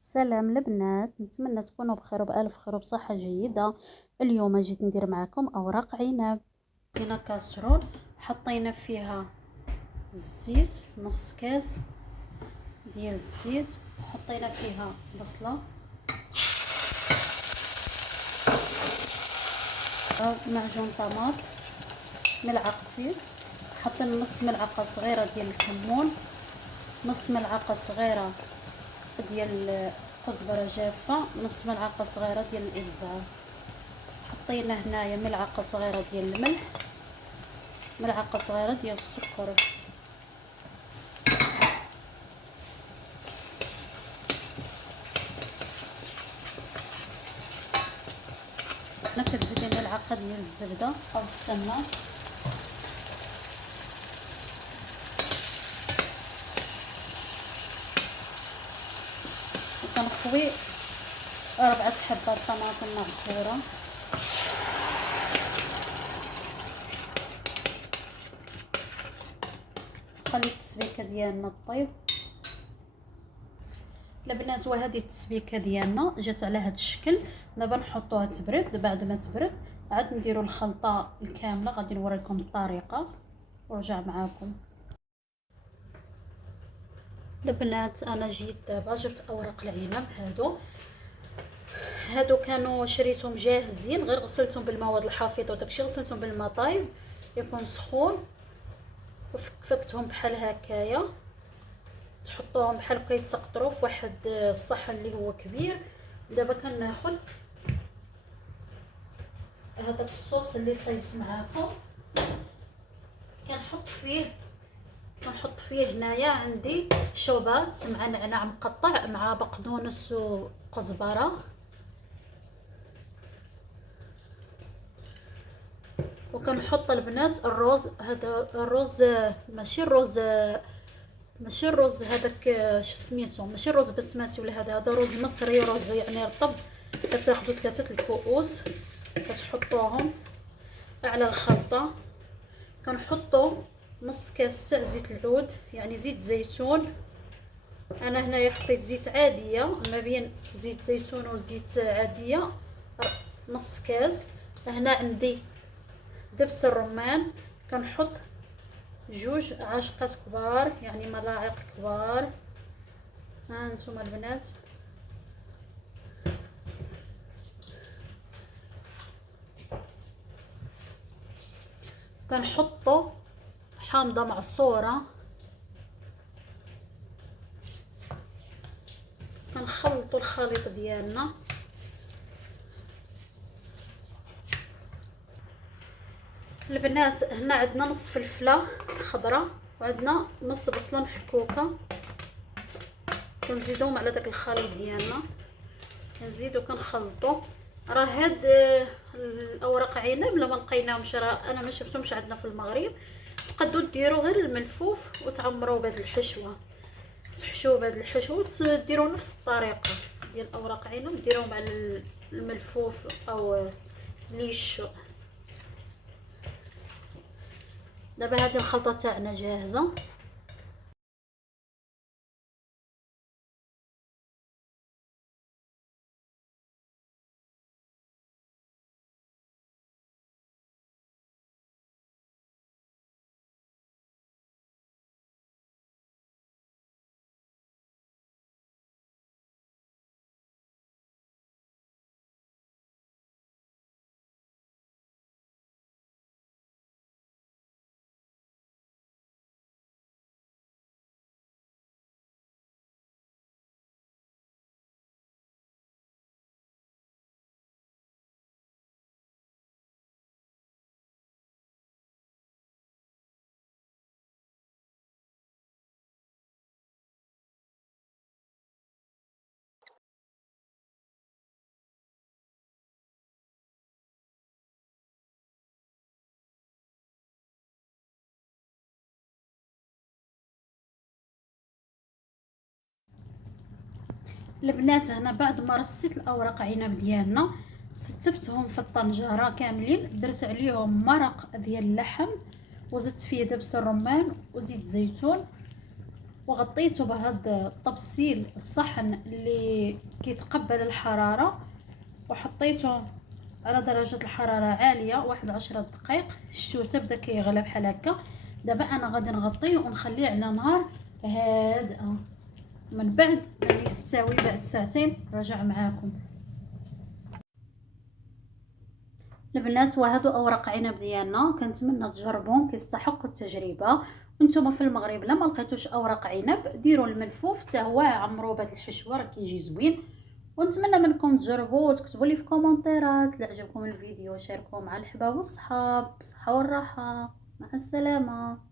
سلام البنات، نتمنى تكونوا بخير وبألف خير وبصحة جيدة. اليوم جيت ندير معكم أوراق عنب. حطينا كاسرول، حطينا فيها الزيت، نص كاس ديال الزيت، حطينا فيها بصلة، معجون طماط ملعقتين، حطينا نص ملعقة صغيرة ديال الكمون، نص ملعقة صغيرة ديال كزبرة جافة، نص ملعقة صغيرة ديال الإبزار. حطينا هنايا ملعقة صغيرة ديال الملح، ملعقة صغيرة ديال السكر. كتزيدي ملعقة ديال الزبدة أو السمنة، وكنخوي 4 حبات طماطم معصورة، خلي التسبيكة ديالنا طيب. البنات وهذه التسبيكه ديالنا جات على هذا الشكل. دابا نحطوها تبرد، بعد ما تبرد عاد نديروا الخلطه الكامله. غادي نوريكم الطريقه ورجع معاكم. البنات انا جيت دابا جبت اوراق العنب هادو كانوا شريتهم جاهزين، غير غسلتهم بالمواد الحافظه وداكشي، غسلتهم بالماء طايب يكون سخون وفكتهم بحال هكايا. تحطوهم بحال هكا يتسقطروا في واحد الصحن اللي هو كبير. دابا كناخذ هذاك الصوص اللي صايبت معاكم، كنحط فيه هنايا عندي شوبات مع نعناع مقطع مع بقدونس وكزبره، وكنحط البنات الروز. هذا الروز ماشي الرز هذاك شو سميتو، ماشي الرز بسمتي ولا هذا رز مصري، رز يعني رطب. كتاخذوا 3 الكؤوس كتحطوهم على الخلطه. كنحطوا نص كاس تاع زيت العود يعني زيت زيتون. انا هنايا حطيت زيت عاديه، ما بين زيت زيتون وزيت عاديه نص كاس. هنا عندي دبس الرمان، كنحط 2 عاشقات كبار يعني ملاعق كبار. ها انتم البنات كنحطوا حامضه معصوره. كنخلطوا الخليط ديالنا. البنات هنا عندنا نص فلفله خضراء وعندنا نص بصله محكوكه، كنزيدوهم على داك الخليط ديالنا، كنزيدو كنخلطو. راه هاد الاوراق عنب لما لقيناهمش، راه انا ما شفتهمش عندنا في المغرب. تقدروا ديروا غير الملفوف وتعمروا بهاد الحشوه، تحشوه بهاد الحشوه ديروا نفس الطريقه ديال اوراق عنب، ديروهم على الملفوف او ليش. دابا هذه الخلطه تاعنا جاهزه. البنات هنا بعد ما رصيت الاوراق عنب ديالنا ستفتهم في الطنجره كاملين، درت عليهم مرق ديال اللحم وزدت فيه دبس الرمان وزيت زيتون وغطيته بهذا الطبسيل الصحن اللي كيتقبل الحراره، وحطيته على درجه الحراره عاليه واحد 10 دقائق. شتو بدا كيغلى بحال هكا. دابا انا غادي نغطيه ونخليه على نار هادئه. من بعد ملي يستوي بعد ساعتين راجع معاكم البنات. وهادو اوراق عنب ديالنا، كنتمنى تجربوهم، كيستحقوا التجربه. وانتم في المغرب لما لقيتوش اوراق عنب ديروا الملفوف حتى هو عمرو بهاد الحشوه راه كيجي زوين. ونتمنى منكم تجربوا وتكتبوا لي في كومونتيرات الا عجبكم الفيديو. شاركوه مع الاحباب والصحاب. بصحه والراحه، مع السلامه.